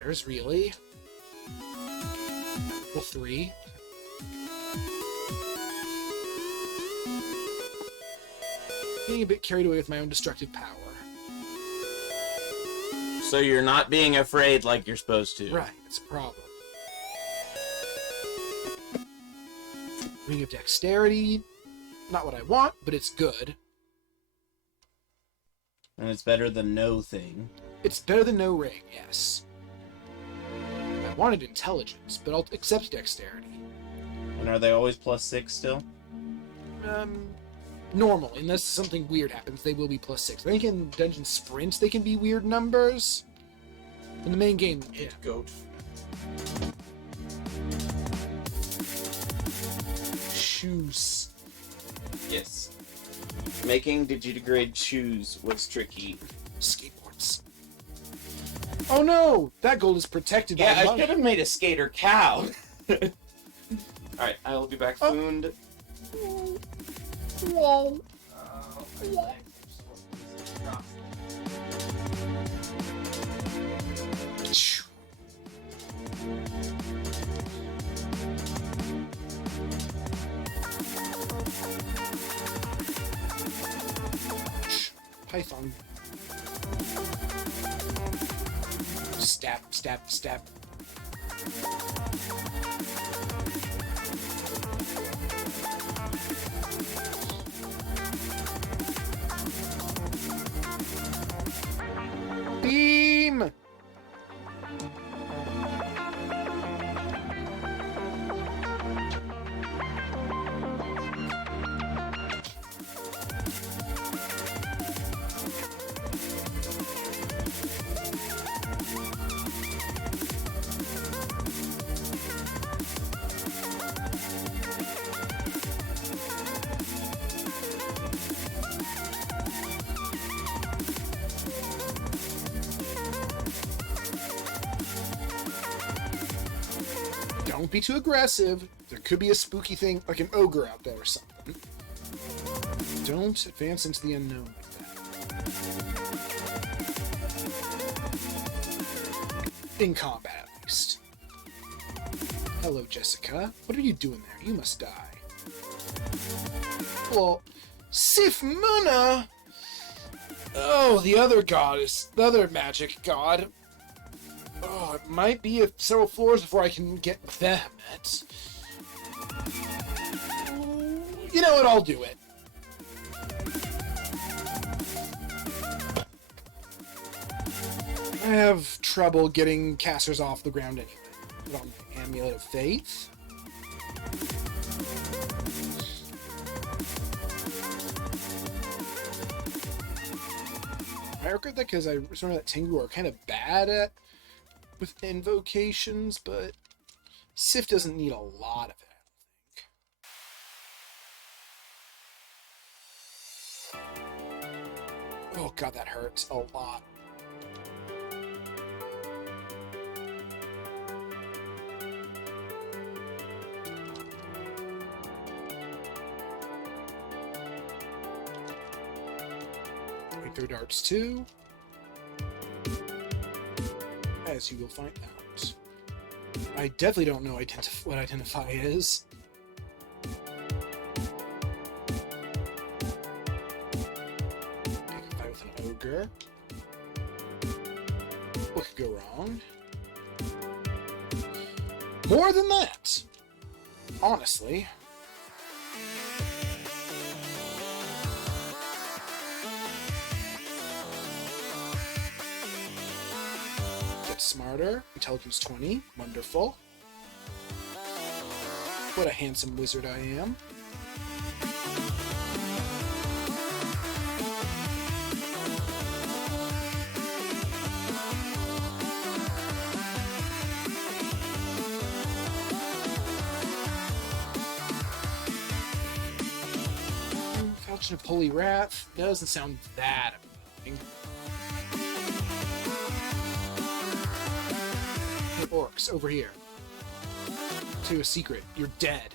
There's really. Level 3. Getting a bit carried away with my own destructive power. So you're not being afraid like you're supposed to. Right, it's a problem. Ring of Dexterity. Not what I want, but it's good. And it's better than no thing. It's better than no ring, yes. I wanted Intelligence, but I'll accept Dexterity. And are they always +6 still? Normally, unless something weird happens, they will be +6. I think in Dungeon Sprints they can be weird numbers. In the main game, yeah. Goat. Shoes. Yes. Making digitigrade shoes was tricky. Skateboards. Oh no! That gold is protected by Yeah, I money. should have made a skater cow. Alright, I will be back soon. Whoa. Python. Stab, stab, stab. Beam! Don't be too aggressive. There could be a spooky thing, like an ogre out there or something. Don't advance into the unknown like that. In combat, at least. Hello, Jessica. What are you doing there? You must die. Well, Sif Muna! Oh, the other goddess. The other magic god. Oh, it might be several floors before I can get them. You know what? I'll do it. I have trouble getting casters off the ground anyway. Put on my Amulet of Faith. I regret that because I remember that Tengu are kind of bad at with invocations, but Sif doesn't need a lot of it, I don't think. Oh god, that hurts a lot. Throw darts too. As you will find out. I definitely don't know what Identify is. Pick a fight with an ogre. What could go wrong? More than that! Honestly. Smarter. Intelligence 20. Wonderful. What a handsome wizard I am. Fountain of Holy Wrath doesn't sound that appealing. Orcs over here. I'll tell you a secret. You're dead.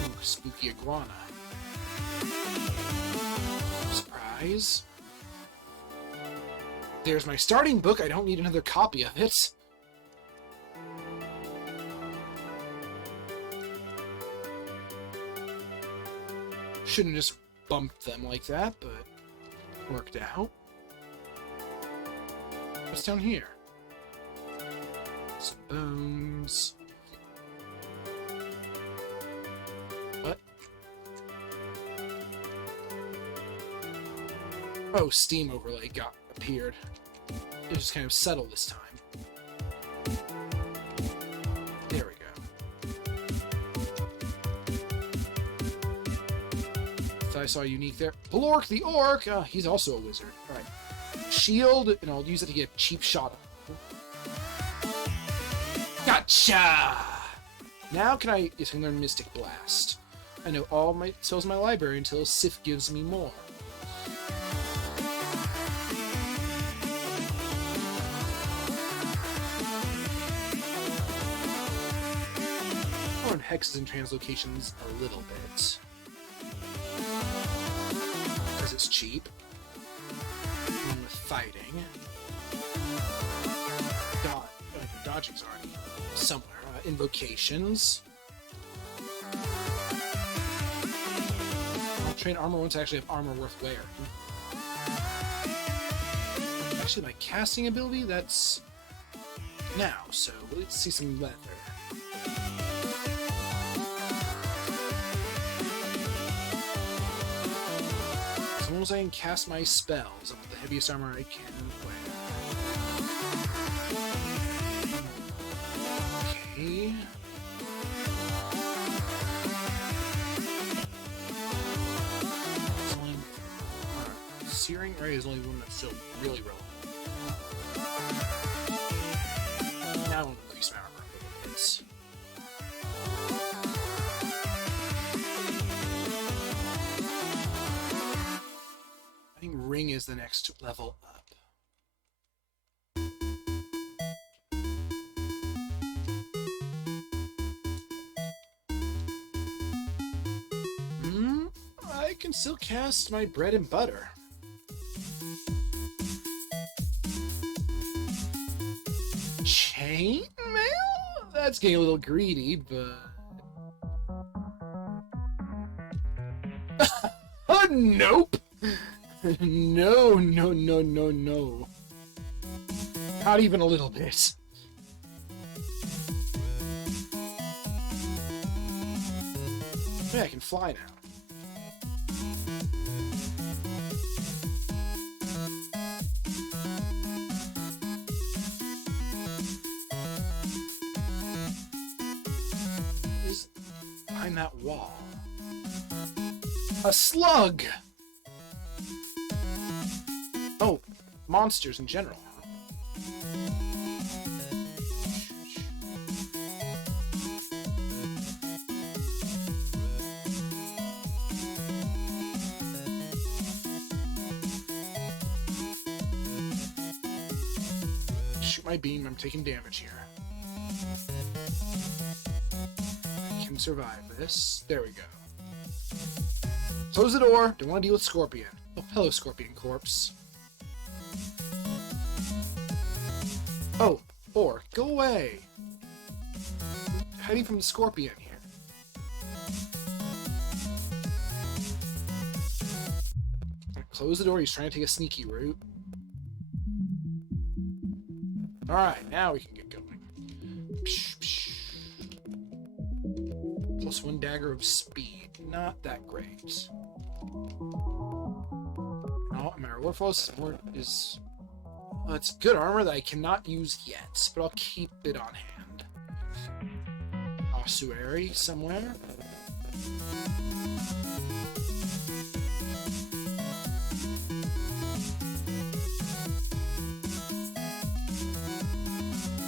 Ooh, spooky iguana. supplies. There's my starting book. I don't need another copy of it. Shouldn't just bump them like that, but worked out. What's down here? Some bones. What? Oh, steam overlay appeared. It just kind of settled this time. There we go. Thought I saw a unique there. Blork the Orc! He's also a wizard. Alright. Shield, and I'll use it to get a cheap shot. Gotcha! Now can I learn Mystic Blast? I know all my spells in my library until Sif gives me more. Learn hexes and translocations a little bit. Because it's cheap. And with fighting. Dodging's already somewhere. Invocations. I'll train armor once I actually have armor worth wear. Actually, my casting ability, that's now, so let's see some leather. As long as I can cast my spells, I want the heaviest armor I can wear. Okay. Searing Ray is only one that's still really relevant. Now I want to increase my armor a little bit. I think Ring is the next level up. I can still cast my bread and butter. Chainmail? That's getting a little greedy, but... Oh, nope! No, no, no, no, no. Not even a little bit. Yeah, I can fly now. Behind that wall. A slug! Oh, monsters in general. Shoot my beam, I'm taking damage here. Can survive this. There we go. Close the door. Don't want to deal with Scorpion. Oh, hello, Scorpion Corpse. Oh, or go away. I'm hiding from the Scorpion here. Close the door. He's trying to take a sneaky route. Alright, now we can get going. Psh, psh. +1 dagger of speed. Not that great. Oh, my reward for this is... Well, it's good armor that I cannot use yet, but I'll keep it on hand. Ossuary somewhere.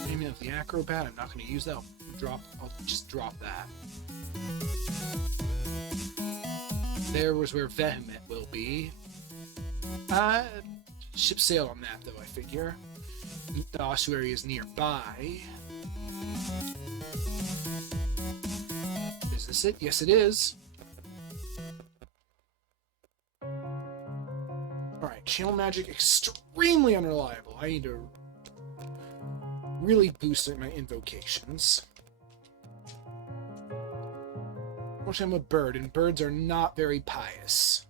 Maybe of the acrobat. I'm not going to use that. I'll just drop that. There was where Vehement will be. Ship sail on that, though, I figure. The ossuary is nearby. Is this it? Yes, it is. Channel magic extremely unreliable. I need to really boost my invocations. Unfortunately, I'm a bird, and birds are not very pious.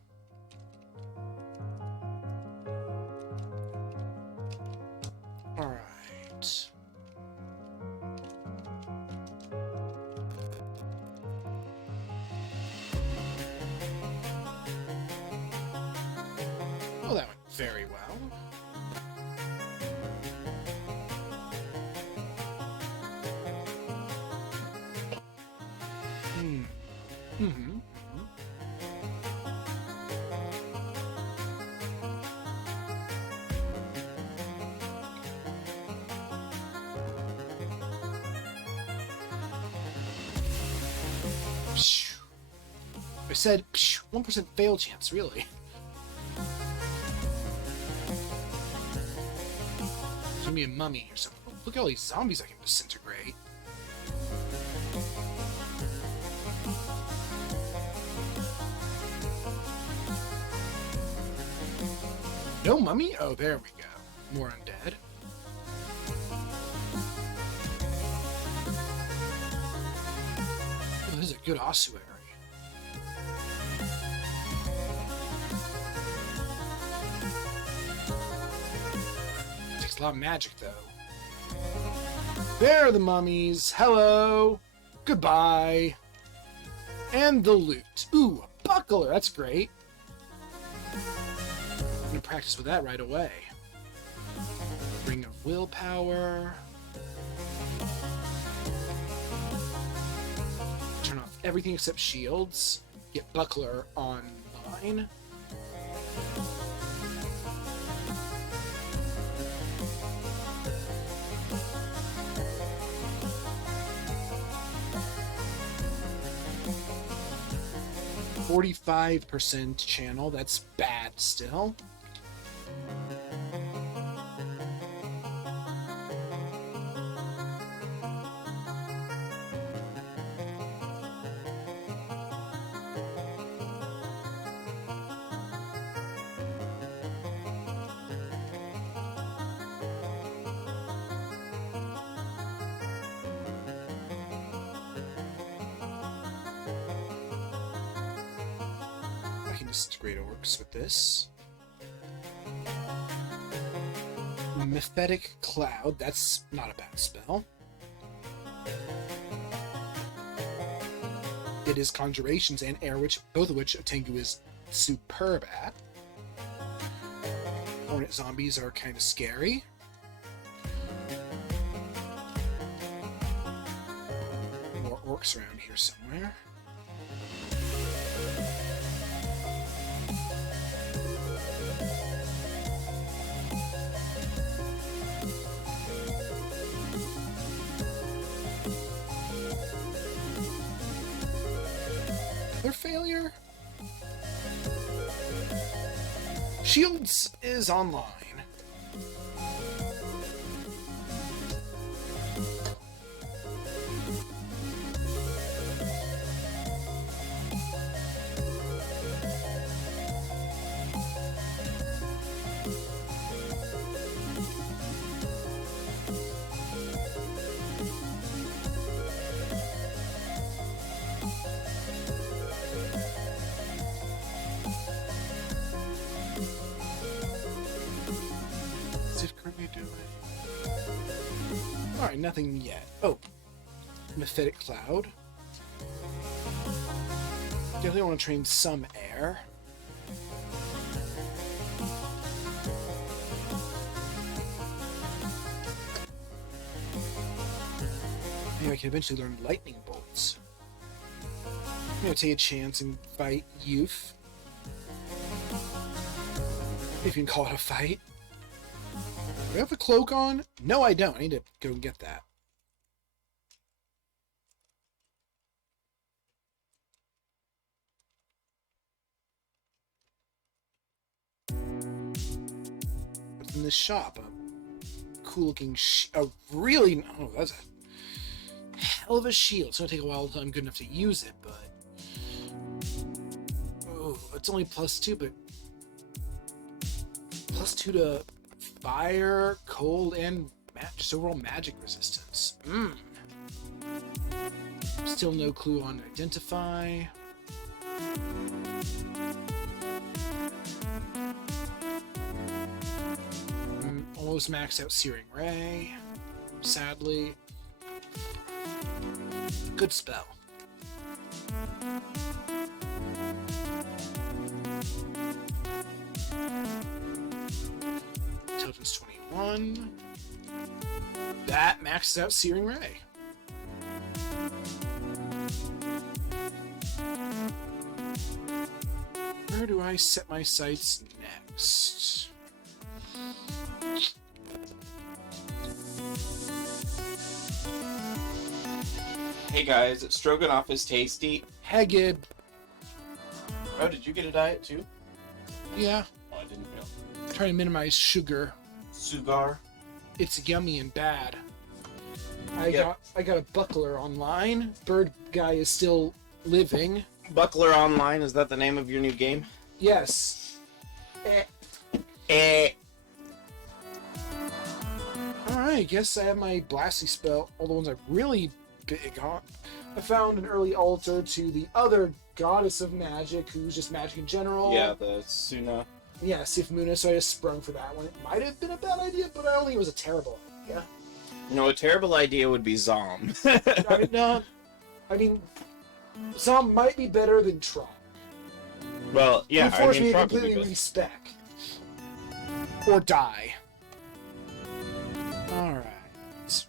Alright. Oh, that went very well. Mm-hmm. I said 1% fail chance, really. Give me a mummy or something. Oh, look at all these zombies I can disintegrate. No mummy? Oh, there we go. More undead. Oh, this is a good ossuary. Takes a lot of magic, though. There are the mummies. Hello. Goodbye. And the loot. Ooh, a buckler. That's great. I'm gonna practice with that right away. Ring of willpower. Turn off everything except shields. Get buckler online. %, channel. That's bad still. I can disintegrate orcs with this. Mephitic Cloud, that's not a bad spell. It is Conjurations and Air Witch, both of which Tengu is superb at. Hornet zombies are kind of scary. More orcs around here somewhere. Failure? Shields is online. Alright, nothing yet. Oh. Mephitic Cloud. Definitely want to train some air. Maybe I can eventually learn lightning bolts. I'm gonna take a chance and fight Youth. If you can call it a fight. Do I have a cloak on? No, I don't. I need to go and get that. What's in this shop? A cool-looking a really... Oh, that's a hell of a shield. It's gonna take a while until I'm good enough to use it, but... Oh, it's only +2, but... +2 to fire, cold, and just overall magic resistance. Still no clue on identify. Almost maxed out Searing Ray. Sadly. Good spell. Intelligence 21. That maxes out Searing Ray. Where do I set my sights next? Hey guys, stroganoff is tasty. Hey, Gib. Oh, did you get a diet too? Yeah, Oh, I didn't know. trying to minimize sugar. Sugar. It's yummy and bad. I Yep. got a buckler online. Bird guy is still living. Buckler Online, is that the name of your new game? Yes. Alright, I guess I have my Blasty spell. All the ones I'm really big on. I found an early altar to the other goddess of magic, who's just magic in general. Yeah, the Suna. Yeah, Sifmuna, so I just sprung for that one. It might have been a bad idea, but I don't think it was a terrible idea. No, a terrible idea would be Zom. I mean, some might be better than Tron. Well, yeah, I Force mean, me to probably completely good. respec. Or die. Alright.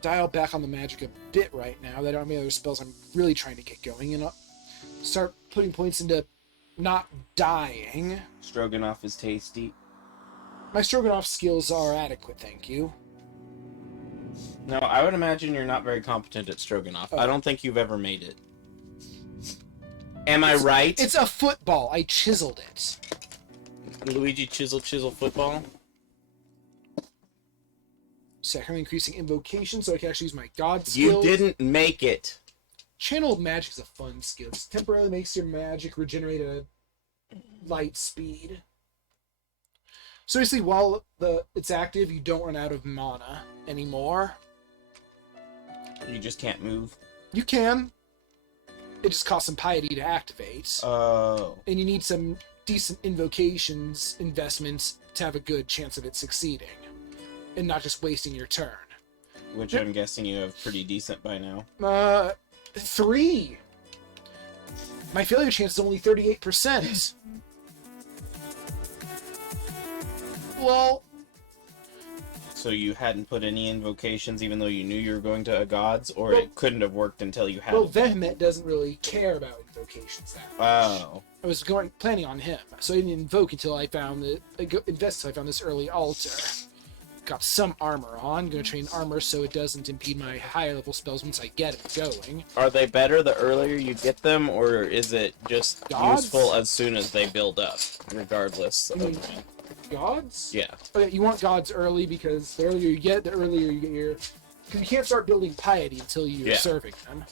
Dial back on the magic a bit right now. That I don't have any other spells I'm really trying to get going, and I'll start putting points into not dying. Stroganoff is tasty. My Stroganoff skills are adequate, thank you. No, I would imagine you're not very competent at Stroganoff. Oh. I don't think you've ever made it. Am I right? It's a football. I chiseled it. Luigi Chisel football? Secondly, increasing invocation so I can actually use my god You skills. didn't make it. Channel of Magic is a fun skill. It temporarily makes your magic regenerate at a light speed. So basically, while it's active, you don't run out of mana anymore. You just can't move. You can. It just costs some piety to activate. Oh. And you need some decent invocations investments to have a good chance of it succeeding. And not just wasting your turn. Which I'm guessing you have pretty decent by now. 3. My failure chance is only 38%. Well, So you hadn't put any invocations even though you knew you were going to a god's, or Well- it couldn't have worked until you had well, it? Vehement doesn't really care about invocations that much. Oh. I was planning on him, so I didn't invoke until I found until I found this early altar. Got some armor on. Gonna train armor so it doesn't impede my higher level spells once I get it going. Are they better the earlier you get them, or is it just Gods? useful as soon as they build up, regardless I mean, of... gods? Yeah. Okay, you want gods early because the earlier you get, the earlier you get your... Because you can't start building piety until you're Yeah. serving them.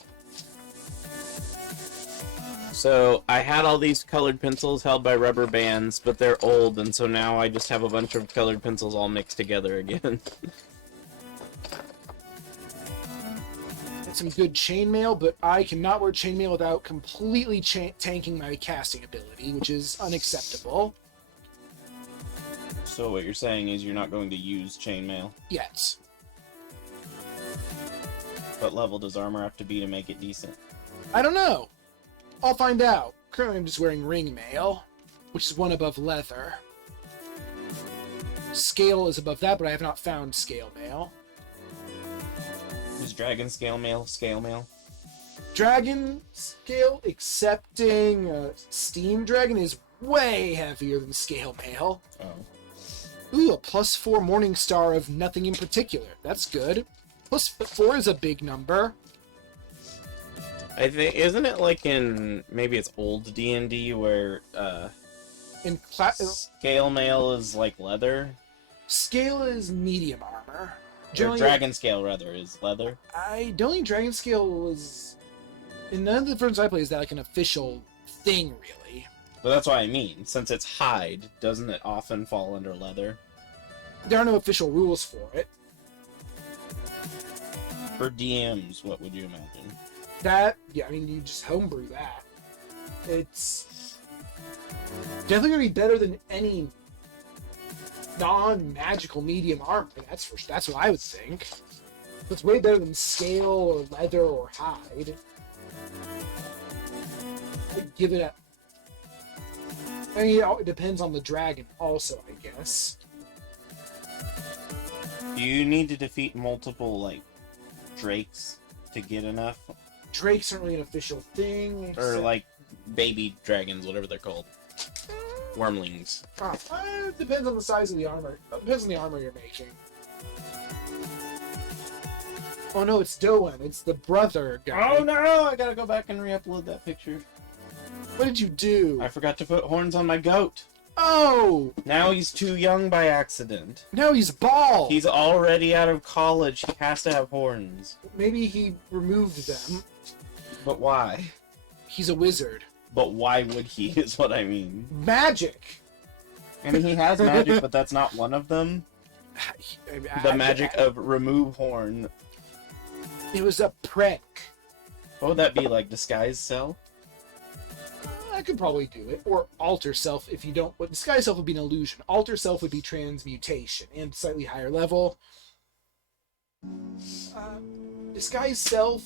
So, I had all these colored pencils held by rubber bands, but they're old, and so now I just have a bunch of colored pencils all mixed together again. Got some good chainmail, but I cannot wear chainmail without completely tanking my casting ability, which is unacceptable. So what you're saying is you're not going to use chainmail. Yet. What level does armor have to be to make it decent? I don't know. I'll find out. Currently I'm just wearing ring mail, which is one above leather. Scale is above that, but I have not found scale mail. Is dragon scale mail scale mail? Dragon scale, excepting Steam Dragon, is way heavier than scale mail. Oh. Ooh, a +4 Morning Star of nothing in particular. That's good. +4 is a big number. I think, isn't it like in, maybe it's old D&D where, In scale mail is like leather? scale is medium armor. Or dragon scale, rather, is leather? I don't think Dragon Scale was... In none of the versions I play is that like an official thing, really. But that's what I mean. Since it's hide, doesn't it often fall under leather? There are no official rules for it. For DMs, what would you imagine? That, yeah, I mean, you just homebrew that. It's definitely going to be better than any non-magical medium armor. That's what I would think. It's way better than scale or leather or hide. I'd give it a... I mean, it depends on the dragon also, I guess. Do you need to defeat multiple, like, drakes to get enough? Drakes aren't really an official thing. Or, like, baby dragons, whatever they're called. Wormlings. It depends on the size of the armor. It depends on the armor you're making. Oh no, it's Doen. It's the brother guy. Oh no! I gotta go back and re-upload that picture. What did you do? I forgot to put horns on my goat. Oh! Now he's too young by accident. No, he's bald! He's already out of college. He has to have horns. Maybe he removed them. But why? He's a wizard. But why would he, is what I mean. Magic! I mean, he has magic, but that's not one of them. The magic of remove horn. It was a prank. What would that be, like disguise self? I could probably do it. Or alter self if you don't... Well, disguise self would be an illusion. Alter self would be transmutation and slightly higher level. Disguise self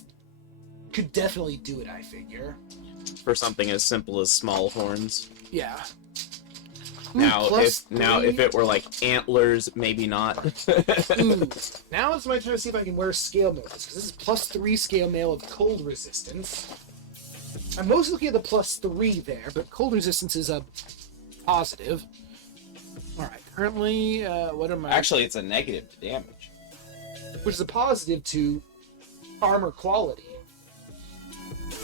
could definitely do it, I figure. For something as simple as small horns. Yeah. Now, Ooh, if it were like antlers, maybe not. Ooh. Now it's my time to see if I can wear scale mail, because this is +3 scale mail of cold resistance. I'm mostly looking at the +3 there, but cold resistance is a positive. Alright, currently, what am I... Actually, it's a negative to damage. Which is a positive to armor quality.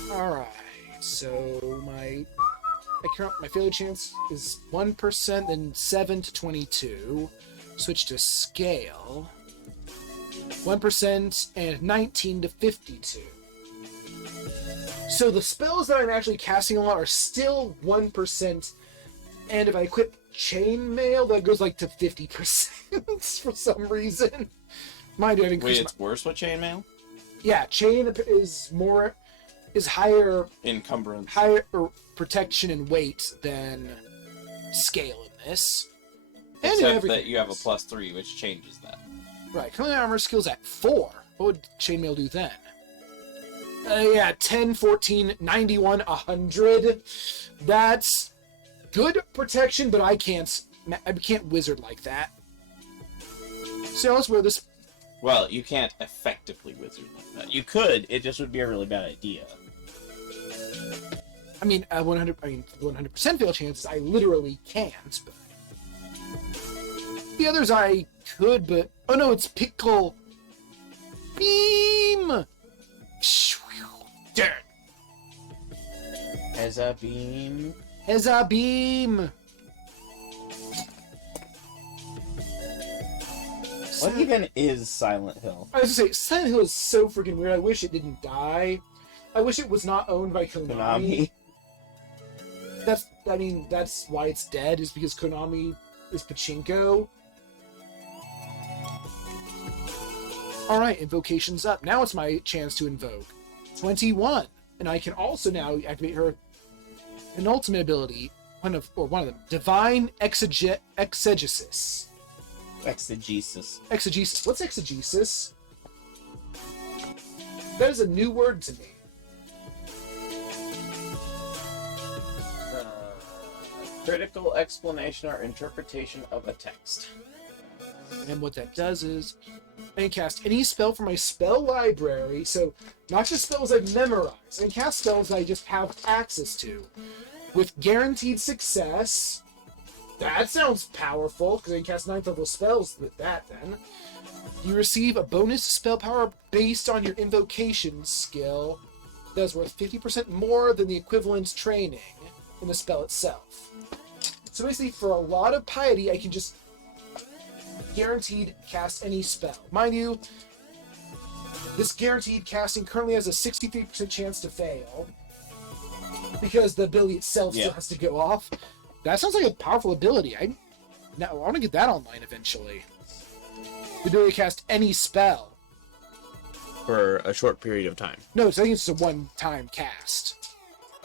Alright, so my failure chance is 1%, then 7 to 22. Switch to scale. 1% and 19 to 52. So the spells that I'm actually casting a lot are still 1%, and if I equip chainmail, that goes like to 50% for some reason. Mind you, I've increased. Wait, it's worse with chainmail? Yeah, chain is higher Encumbrance. higher protection and weight than scale in this. And in Except everything that you have a else. +3, which changes that. Right, currently armor skill's at 4. What would chainmail do then? Yeah, 10, 14, 91, 100. That's good protection, but I can't wizard like that. So let's wear this. Well, you can't effectively wizard like that. You could, it just would be a really bad idea. I mean, 100% fail chances. I literally can't. But the others I could, but oh no, it's pickle beam. Darn. As a beam. As a beam. What even is Silent Hill? I was gonna say, Silent Hill is so freaking weird. I wish it didn't die. I wish it was not owned by Konami. That's why it's dead, is because Konami is pachinko. Alright, invocation's up. Now it's my chance to invoke. 21. And I can also now activate her penultimate ability, one of them. Divine Exegesis. Exegesis. Exegesis. What's exegesis? That is a new word to me. Critical explanation or interpretation of a text. And what that does is I can cast any spell from my spell library, so not just spells I've memorized. I can cast spells I just have access to. With guaranteed success. That sounds powerful, because I can cast 9th level spells with that then. You receive a bonus spell power based on your invocation skill that is worth 50% more than the equivalent training in the spell itself. So basically, for a lot of piety, I can just guaranteed cast any spell. Mind you, this guaranteed casting currently has a 63% chance to fail. because the ability itself still Yeah. has to go off. That sounds like a powerful ability. I want to get that online eventually. The ability to cast any spell. For a short period of time. No, I think it's a one-time cast.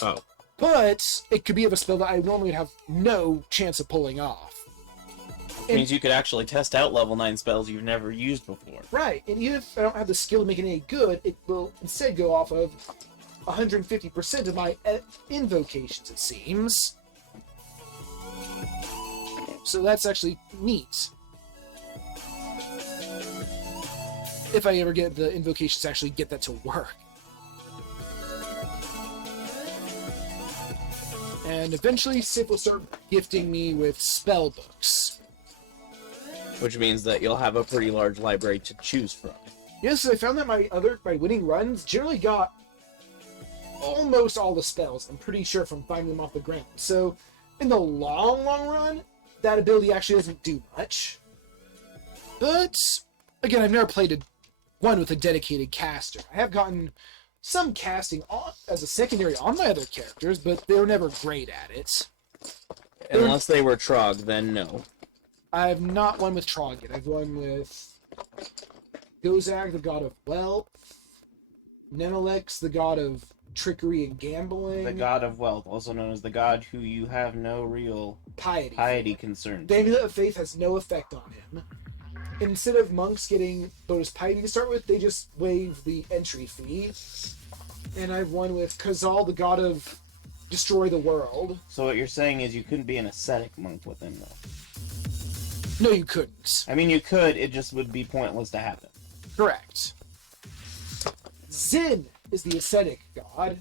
Oh. But it could be of a spell that I normally would have no chance of pulling off. Which means you could actually test out level 9 spells you've never used before. Right, and even if I don't have the skill to make it any good, it will instead go off of 150% of my invocations, it seems. So that's actually neat. If I ever get the invocations to actually get that to work. And eventually Sif will start gifting me with spell books. Which means that you'll have a pretty large library to choose from. Yes, I found that my winning runs generally got almost all the spells, I'm pretty sure, from finding them off the ground. So, in the long run, that ability actually doesn't do much. But, again, I've never played one with a dedicated caster. I have gotten some casting on, as a secondary on my other characters, but they were never great at it. Unless they were Trog, then no. I've not won with Trog yet. I've won with Gozag, the god of wealth, Nenelex, the god of trickery and gambling. The god of wealth, also known as the god who you have no real piety concerns. The amulet of faith has no effect on him. Instead of monks getting bonus piety to start with, they just waive the entry fee. And I've won with Kazal, the god of destroy the world. So what you're saying is you couldn't be an ascetic monk with him, though? No, you couldn't. I mean, you could, it just would be pointless to have it. Correct. Zin is the ascetic god.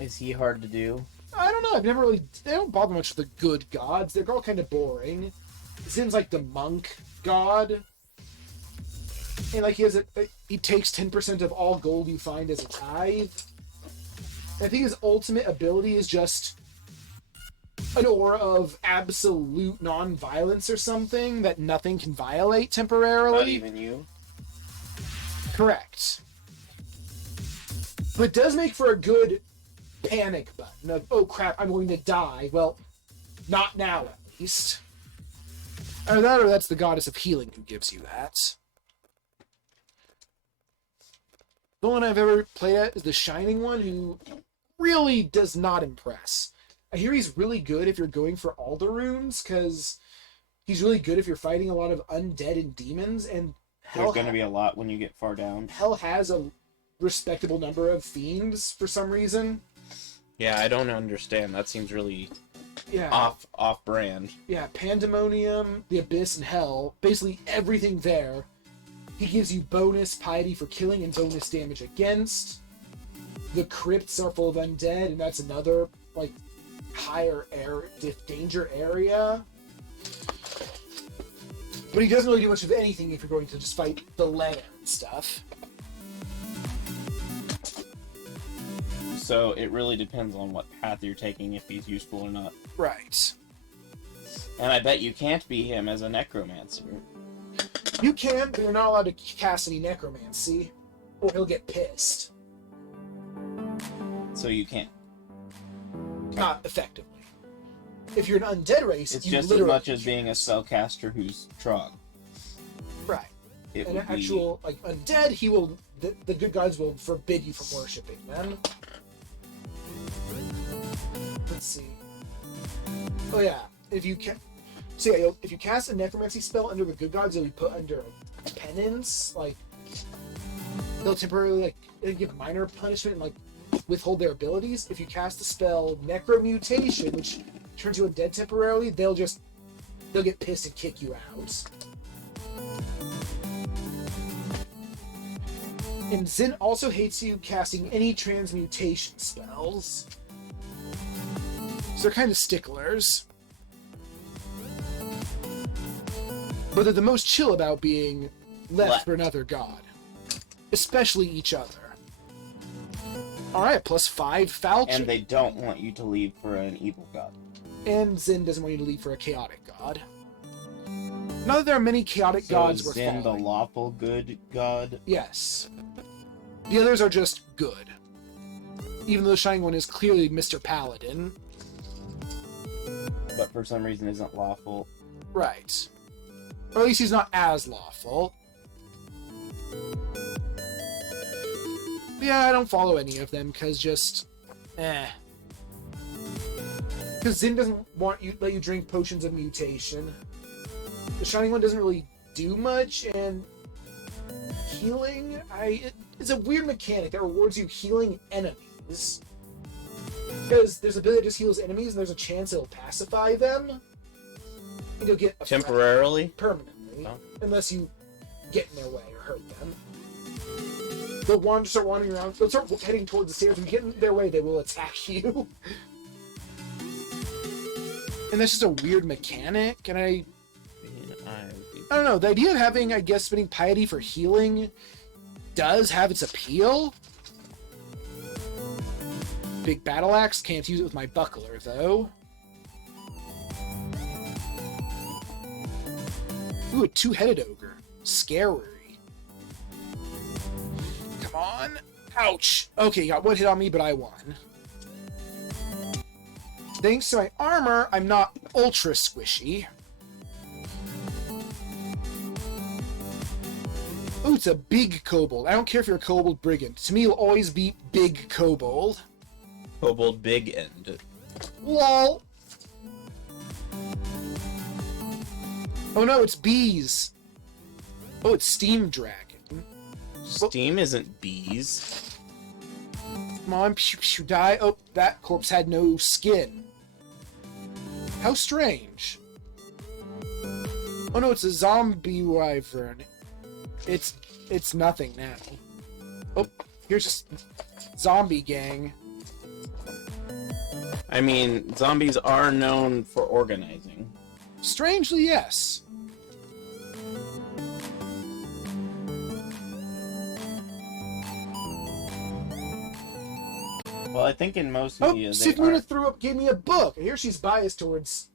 Is he hard to do? I don't know, they don't bother much with the good gods. They're all kind of boring. Zin's like the monk god. And like he takes 10% of all gold you find as a tithe. And I think his ultimate ability is just an aura of absolute non-violence or something that nothing can violate temporarily. Not even you? Correct. But it does make for a good panic button of, oh crap, I'm going to die. Well, not now at least. Either that or that's the goddess of healing who gives you that. The one I've ever played at is the Shining one, who really does not impress. I hear he's really good if you're going for all the runes, because he's really good if you're fighting a lot of undead and demons, and There's going to be a lot when you get far down. Hell has a respectable number of fiends for some reason. Yeah, I don't understand. That seems really Yeah. off brand. Yeah, Pandemonium, the Abyss, and Hell, basically everything there. He gives you bonus piety for killing and bonus damage against. The crypts are full of undead, and that's another, like, higher danger area. But he doesn't really do much of anything if you're going to just fight the lair and stuff. So it really depends on what path you're taking, if he's useful or not. Right. And I bet you can't be him as a necromancer. You can, but you're not allowed to cast any necromancy, or he'll get pissed. So you can't. Not effectively. If you're an undead race, It's you just as literally much as being a spellcaster who's Trog. right. It An would be... actual like undead, he will the good gods will forbid you from worshiping them. Let's see. Oh yeah, if you if you cast a necromancy spell under the good gods, it'll be put under penance. Like they'll temporarily give minor punishment and withhold their abilities. If you cast the spell Necromutation, which turns you undead temporarily, they'll get pissed and kick you out. And Zin also hates you casting any transmutation spells. So they're kind of sticklers. But they're the most chill about being left for another god. Especially each other. Alright, +5 Falchion. And they don't want you to leave for an evil god. And Zin doesn't want you to leave for a chaotic god. Not that there are many chaotic gods worth Zin, the following. lawful good god? Yes. The others are just good. even though the Shining One is clearly Mr. Paladin. But for some reason isn't lawful. Right. Or at least he's not as lawful. But yeah, I don't follow any of them, because just... Because Zin doesn't let you drink potions of mutation. The Shining One doesn't really do much, and... Healing? It's a weird mechanic that rewards you healing enemies. Because there's an ability that just heals enemies, and there's a chance it'll pacify them. And you'll get a Temporarily? Permanently. Oh. Unless you get in their way or hurt them. They'll start wandering around. They'll start heading towards the stairs. If you get in their way, they will attack you. And that's just a weird mechanic, and I don't know. The idea of having, I guess, spending piety for healing does have its appeal. Big battle axe, can't use it with my buckler, though. Ooh, a two-headed ogre. Scary. Come on. Ouch. Okay, got one hit on me, but I won. Thanks to my armor, I'm not ultra squishy. Oh, it's a big kobold. I don't care if you're a kobold brigand. To me, it'll always be big kobold. Kobold big end. LOL! Oh no, it's bees. Oh, it's Steam Dragon. Steam isn't bees. Come on, pew, die. Oh, that corpse had no skin. How strange. Oh no, it's a zombie wyvern. It's nothing now. Oh, here's just zombie gang. I mean, zombies are known for organizing. Strangely, yes. Well, I think in most Oh, media Sif they Luna are... gave me a book. I hear she's biased towards